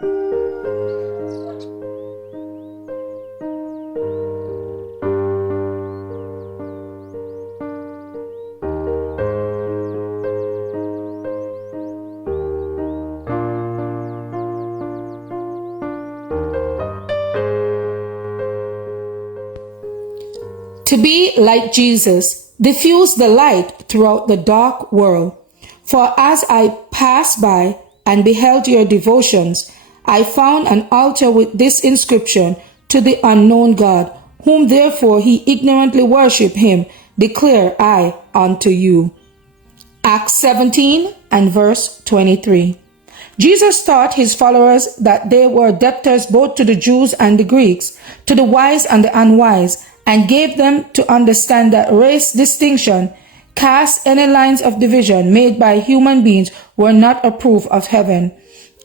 To be like Jesus, diffuse the light throughout the dark world. For as I passed by and beheld your devotions, I found an altar with this inscription: to the unknown God, whom therefore he ignorantly worship him, declare I unto you. Acts 17 and verse 23. Jesus taught his followers that they were debtors both to the Jews and the Greeks, to the wise and the unwise, and gave them to understand that race distinction, caste, any lines of division made by human beings were not approved of heaven,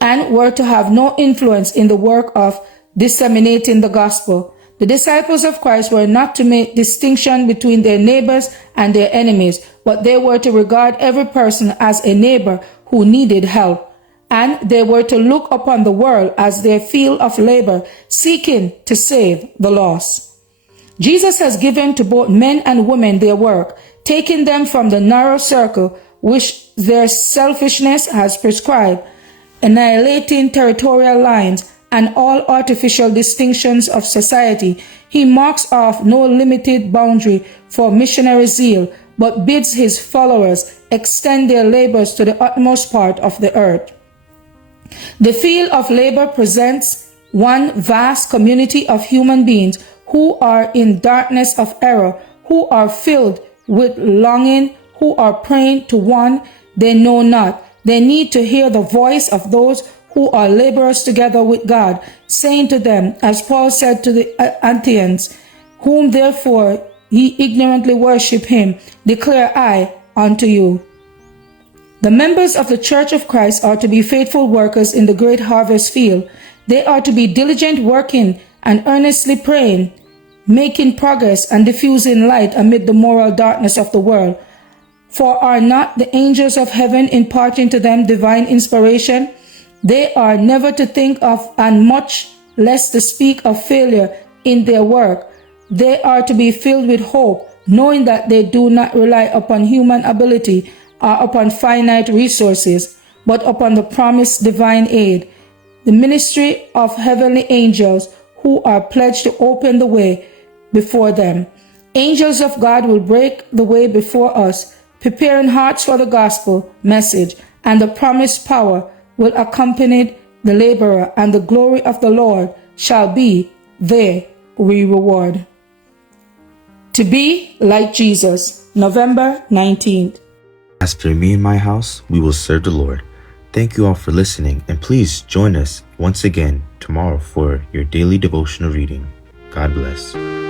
and were to have no influence in the work of disseminating the gospel. The disciples of Christ were not to make distinction between their neighbors and their enemies, but they were to regard every person as a neighbor who needed help, and they were to look upon the world as their field of labor, seeking to save the lost. Jesus has given to both men and women their work, taking them from the narrow circle which their selfishness has prescribed, annihilating territorial lines and all artificial distinctions of society. He marks off no limited boundary for missionary zeal, but bids his followers extend their labors to the utmost part of the earth. The field of labor presents one vast community of human beings who are in darkness of error, who are filled with longing, who are praying to one they know not. They need to hear the voice of those who are laborers together with God, saying to them, as Paul said to the Antiochians, whom therefore ye ignorantly worship him, declare I unto you. The members of the Church of Christ are to be faithful workers in the great harvest field. They are to be diligent working and earnestly praying, making progress and diffusing light amid the moral darkness of the world. For are not the angels of heaven imparting to them divine inspiration? They are never to think of, and much less to speak of, failure in their work. They are to be filled with hope, knowing that they do not rely upon human ability or upon finite resources, but upon the promised divine aid, the ministry of heavenly angels who are pledged to open the way before them. Angels of God will break the way before us, preparing hearts for the gospel message, and the promised power will accompany the laborer, and the glory of the Lord shall be their reward. To be like Jesus, November 19th. As for me and my house, we will serve the Lord. Thank you all for listening, and please join us once again tomorrow for your daily devotional reading. God bless.